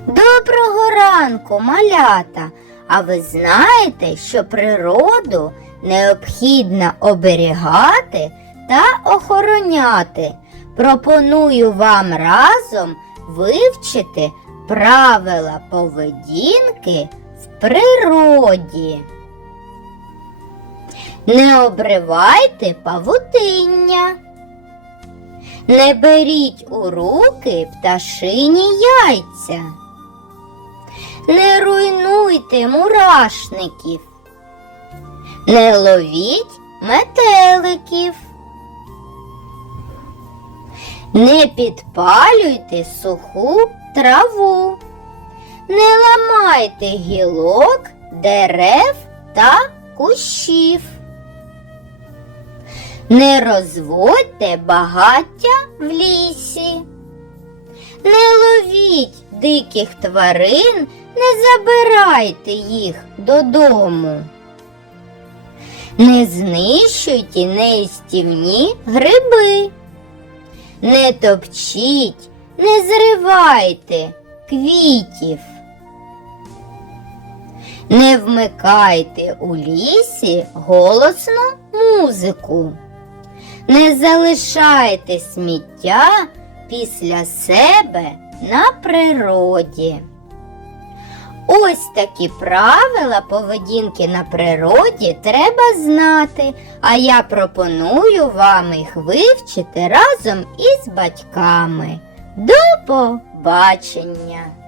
Доброго ранку, малята! А ви знаєте, що природу необхідно оберігати та охороняти. Пропоную вам разом вивчити правила поведінки в природі. Не обривайте павутиння. Не беріть у руки пташині яйця. Не руйнуйте мурашників. Не ловіть метеликів. Не підпалюйте суху траву. Не ламайте гілок, дерев та кущів. Не розводьте багаття в лісі. Не ловіть диких тварин, не забирайте їх додому. Не знищуйте неїстівні гриби. Не топчіть, не зривайте квітів. Не вмикайте у лісі голосну музику. Не залишайте сміття після себе на природі. Ось такі правила поведінки на природі треба знати, а я пропоную вам їх вивчити разом із батьками. До побачення!